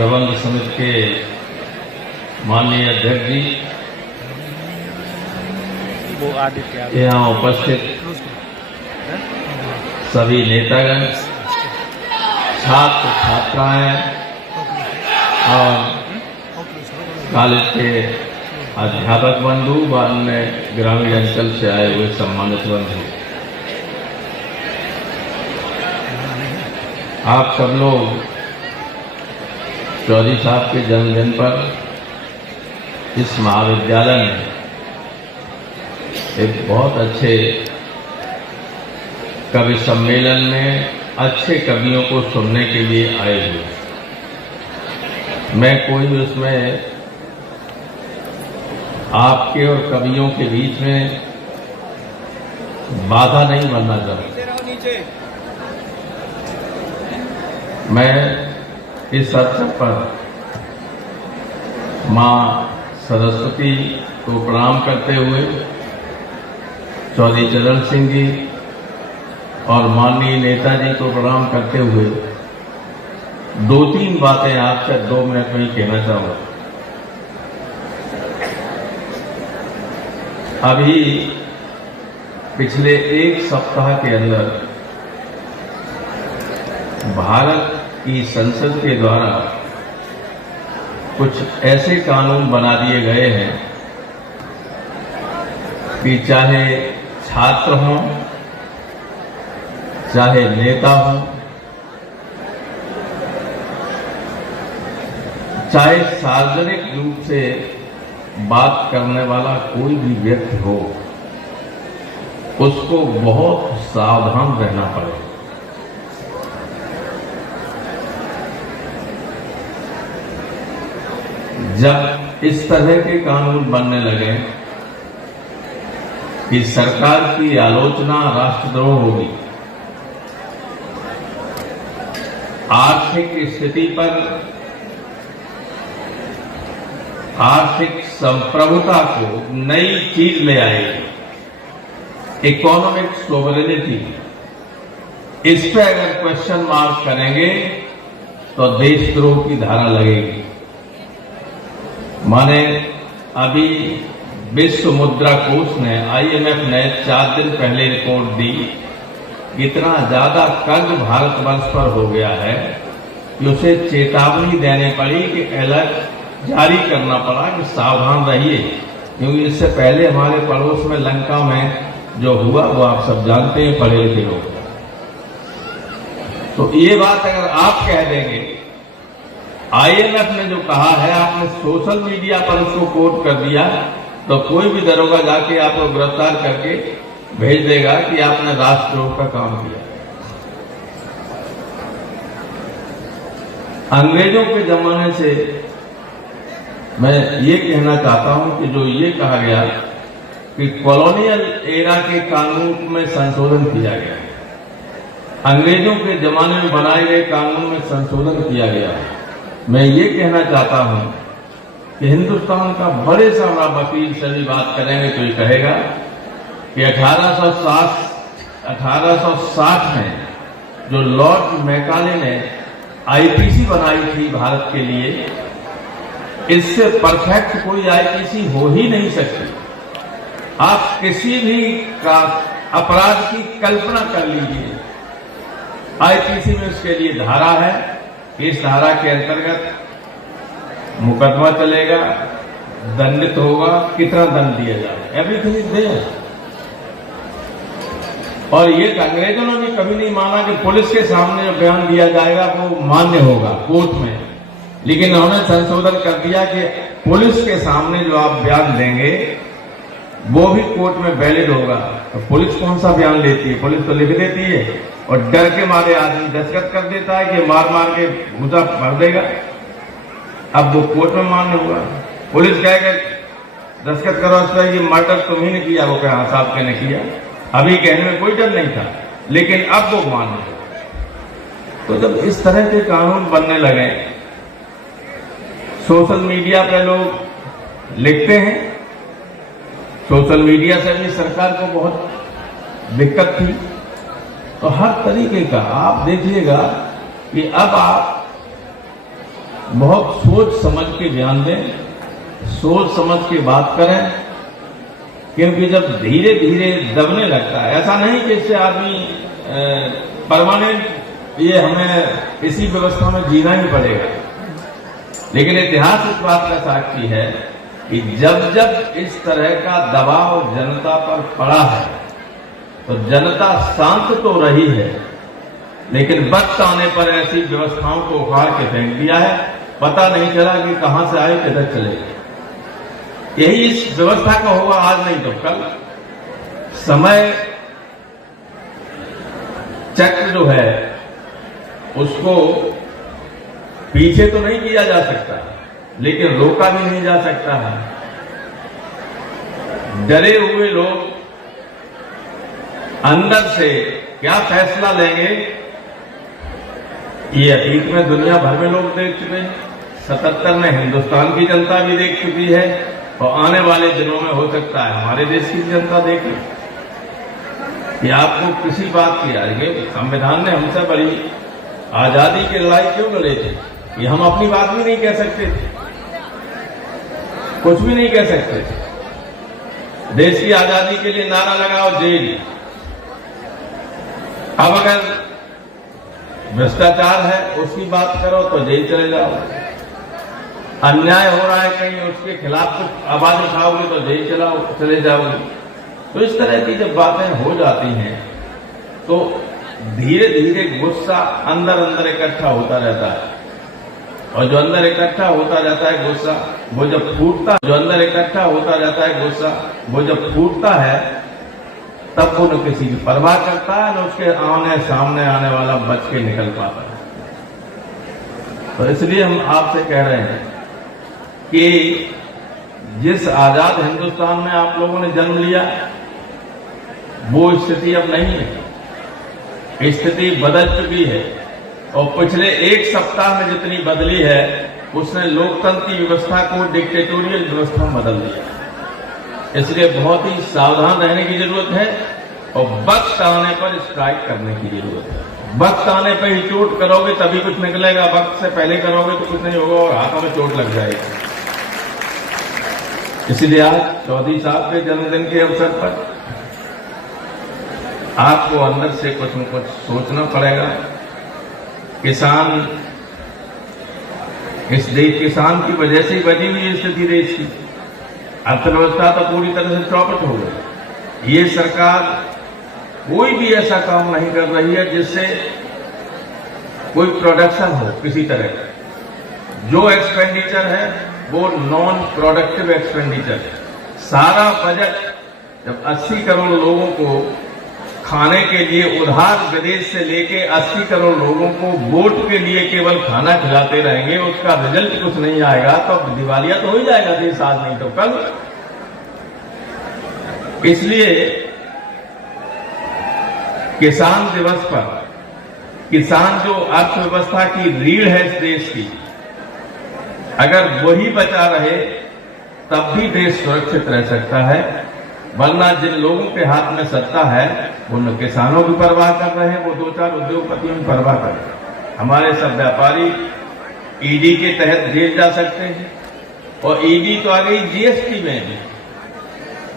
प्रबंध समिति के माननीय अध्यक्ष जी, यहाँ उपस्थित सभी नेतागण, छात्र छात्राएं और कॉलेज के अध्यापक बंधु व अन्य ग्रामीण अंचल से आए हुए सम्मानित बंधु, आप सब लोग चौधरी साहब के जन्मदिन पर इस महाविद्यालय में एक बहुत अच्छे कवि सम्मेलन में अच्छे कवियों को सुनने के लिए आए हुए। मैं कोई भी उसमें आपके और कवियों के बीच में बाधा नहीं बनना चाहता। मैं इस अवसर पर मां सरस्वती को प्रणाम करते हुए चौधरी चरण सिंह जी और माननीय नेताजी को प्रणाम करते हुए 2-3 बातें आपसे 2 मिनट में ही कहना चाहूंगा। अभी पिछले 1 सप्ताह के अंदर भारत की संसद के द्वारा कुछ ऐसे कानून बना दिए गए हैं कि चाहे छात्र हों, चाहे नेता हों, चाहे सार्वजनिक रूप से बात करने वाला कोई भी व्यक्ति हो, उसको बहुत सावधान रहना पड़ेगा। जब इस तरह के कानून बनने लगे कि सरकार की आलोचना राष्ट्रद्रोह होगी, आर्थिक स्थिति पर, आर्थिक संप्रभुता को नई चीज ले आएगी, इकोनॉमिक सोवरेनिटी, इस पे अगर क्वेश्चन मार्क करेंगे तो देशद्रोह की धारा लगेगी। माने अभी विश्व मुद्रा कोष ने, IMF ने 4 दिन पहले रिपोर्ट दी, इतना ज्यादा कर्ज भारतवर्ष पर हो गया है कि उसे चेतावनी देने पड़ी कि अलर्ट जारी करना पड़ा कि सावधान रहिए, क्योंकि इससे पहले हमारे पड़ोस में लंका में जो हुआ वो आप सब जानते हैं, पढ़े लिखे लोग। तो ये बात अगर आप कह देंगे, IMF ने जो कहा है, आपने सोशल मीडिया पर उसको कोट कर दिया, तो कोई भी दरोगा जाके आपको गिरफ्तार करके भेज देगा कि आपने राष्ट्रद्रोह का काम किया। अंग्रेजों के जमाने से मैं ये कहना चाहता हूं कि जो ये कहा गया कि कॉलोनियल एरा के कानून में संशोधन किया गया, अंग्रेजों के जमाने में बनाए गए कानून में संशोधन किया गया। मैं ये कहना चाहता हूं कि हिंदुस्तान का बड़े से बड़ा वकील से भी बात करेंगे तो ये कहेगा कि 1860 में जो लॉर्ड मैकाले ने IPC बनाई थी भारत के लिए, इससे परफेक्ट कोई IPC हो ही नहीं सकती। आप किसी भी का अपराध की कल्पना कर लीजिए, IPC में उसके लिए धारा है, इस धारा के अंतर्गत मुकदमा चलेगा, दंडित होगा, कितना दंड दिया जाए, एवरीथिंग इज देयर। और ये अंग्रेजों ने भी कभी नहीं माना कि पुलिस के सामने जो बयान दिया जाएगा वो मान्य होगा कोर्ट में, लेकिन उन्होंने संशोधन कर दिया कि पुलिस के सामने जो आप बयान देंगे वो भी कोर्ट में वैलिड होगा। तो पुलिस कौन सा बयान लेती है? पुलिस तो लिख देती है और डर के मारे आदमी दस्तखत कर देता है कि मार मार के घुसा भर देगा। अब वो कोर्ट में मान्य हुआ, पुलिस कहेगा दस्तखत करो उस पर, ये मर्डर तुम्ही ने किया, वो कहे हाँ साहब के ने किया। अभी कहने में कोई डर नहीं था, लेकिन अब वो मान्य हो। तो जब इस तरह के कानून बनने लगे, सोशल मीडिया पे लोग लिखते हैं, सोशल मीडिया से भी सरकार को बहुत दिक्कत थी, तो हर तरीके का आप देखिएगा कि अब आप बहुत सोच समझ के बयान दें, सोच समझ के बात करें, क्योंकि जब धीरे धीरे दबने लगता है, ऐसा नहीं कि इससे आदमी परमानेंट ये हमें इसी व्यवस्था में जीना ही पड़ेगा, लेकिन इतिहास इस बात का साक्षी है कि जब जब इस तरह का दबाव जनता पर पड़ा है तो जनता शांत तो रही है, लेकिन वक्त आने पर ऐसी व्यवस्थाओं को उखाड़ के फेंक दिया है, पता नहीं चला कि कहां से आए किधर चले गए। यही इस व्यवस्था का होगा, आज नहीं तो कल। समय चक्र जो है उसको पीछे तो नहीं किया जा सकता, लेकिन रोका भी नहीं जा सकता है। डरे हुए लोग अंदर से क्या फैसला लेंगे, ये अतीत में दुनिया भर में लोग देख चुके हैं, 77 में हिंदुस्तान की जनता भी देख चुकी है, और आने वाले दिनों में हो सकता है हमारे देश की जनता देखे। कि आपको किसी बात की आगे संविधान ने हमसे बड़ी आजादी की लड़ाई क्यों लड़े थे, ये हम अपनी बात भी नहीं कह सकते थे, कुछ भी नहीं कह सकते थे। देश की आजादी के लिए नारा लगाओ जेल। अब अगर भ्रष्टाचार है उसकी बात करो तो जेल चले जाओ, अन्याय हो रहा है कहीं उसके खिलाफ कुछ आवाज उठाओगे तो जेल चले जाओगे। तो इस तरह की जब बातें हो जाती हैं तो धीरे धीरे गुस्सा अंदर अंदर इकट्ठा होता रहता है, और जो अंदर इकट्ठा होता रहता है गुस्सा, वो जब फूटता, जो अंदर इकट्ठा होता रहता है गुस्सा, वो जब फूटता है तब वो न किसी की परवाह करता है, न उसके आने सामने आने वाला बच के निकल पाता है। तो इसलिए हम आपसे कह रहे हैं कि जिस आजाद हिंदुस्तान में आप लोगों ने जन्म लिया वो स्थिति अब नहीं है, स्थिति बदल चुकी है, और पिछले एक सप्ताह में जितनी बदली है उसने लोकतंत्र की व्यवस्था को डिक्टेटोरियल व्यवस्था में बदल दिया। इसलिए बहुत ही सावधान रहने की जरूरत है, और वक्त आने पर स्ट्राइक करने की जरूरत है। वक्त आने पर ही चोट करोगे तभी कुछ निकलेगा, वक्त से पहले करोगे तो कुछ नहीं होगा और हाथों में चोट लग जाएगी। इसलिए आज चौधरी साहब के जन्मदिन के अवसर पर आपको अंदर से कुछ न कुछ सोचना पड़ेगा। किसान, इस देश किसान की वजह से ही बची हुई स्थिति देश की, अर्थव्यवस्था तो पूरी तरह से चौपट हो गई। ये सरकार कोई भी ऐसा काम नहीं कर रही है जिससे कोई प्रोडक्शन हो किसी तरह का। जो एक्सपेंडिचर है वो नॉन प्रोडक्टिव एक्सपेंडिचर है। सारा बजट जब 80 करोड़ लोगों को खाने के लिए उधार विदेश से लेके 80 करोड़ लोगों को वोट के लिए केवल खाना खिलाते रहेंगे, उसका रिजल्ट कुछ नहीं आएगा तो दिवालिया तो हो ही जाएगा देश, आज नहीं तो कल। इसलिए किसान दिवस पर किसान जो अर्थव्यवस्था की रीढ़ है इस देश की, अगर वही बचा रहे तब भी देश सुरक्षित रह सकता है, वरना जिन लोगों के हाथ में सत्ता है उन किसानों की परवाह कर रहे हैं, वो 2-4 उद्योगपतियों की परवाह कर रहे हैं। हमारे सब व्यापारी ईडी के तहत जेल जा सकते हैं, और ईडी तो आ गई जीएसटी में भी।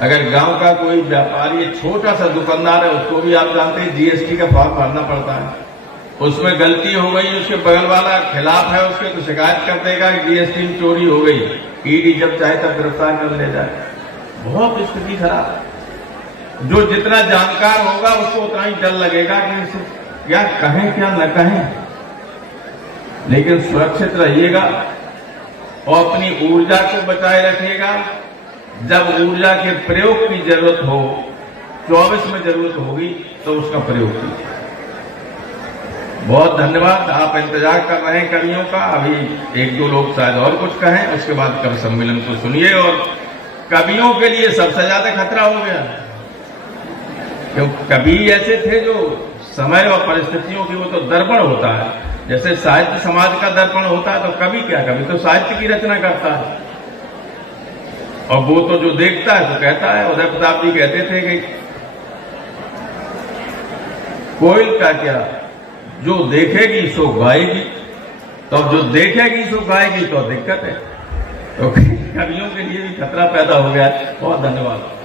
अगर गांव का कोई व्यापारी, छोटा सा दुकानदार है, उसको भी आप जानते हैं जीएसटी का फॉर्म भरना पड़ता है। उसमें गलती हो गई, उसके बगल वाला खिलाफ है उसके, तो शिकायत कर देगा कि जीएसटी में चोरी हो गई, ईडी जब चाहे तब गिरफ्तार कर ले जाए। बहुत स्थिति खराब है। जो जितना जानकार होगा उसको उतना ही डर लगेगा कि इसे क्या कहें क्या न कहें, लेकिन सुरक्षित रहिएगा और अपनी ऊर्जा को बचाए रखिएगा। जब ऊर्जा के प्रयोग की जरूरत हो, 24 में जरूरत होगी तो उसका प्रयोग कीजिए। बहुत धन्यवाद। आप इंतजार कर रहे हैं कवियों का, अभी 1-2 लोग शायद और कुछ कहें, उसके बाद कवि सम्मेलन को सुनिए। और कवियों के लिए सबसे ज्यादा खतरा हो गया, क्योंकि कवि ऐसे थे जो समय और परिस्थितियों की, वो तो दर्पण होता है, जैसे साहित्य समाज का दर्पण होता है, तो कवि क्या, कवि तो साहित्य की रचना करता है, और वो तो जो देखता है तो कहता है। उदय प्रताप जी कहते थे कि कोयल का क्या, जो देखेगी सो गाएगी, तो अब जो देखेगी सो गाएगी तो दिक्कत है, तो कवियों के लिए भी खतरा पैदा हो गया है। बहुत धन्यवाद।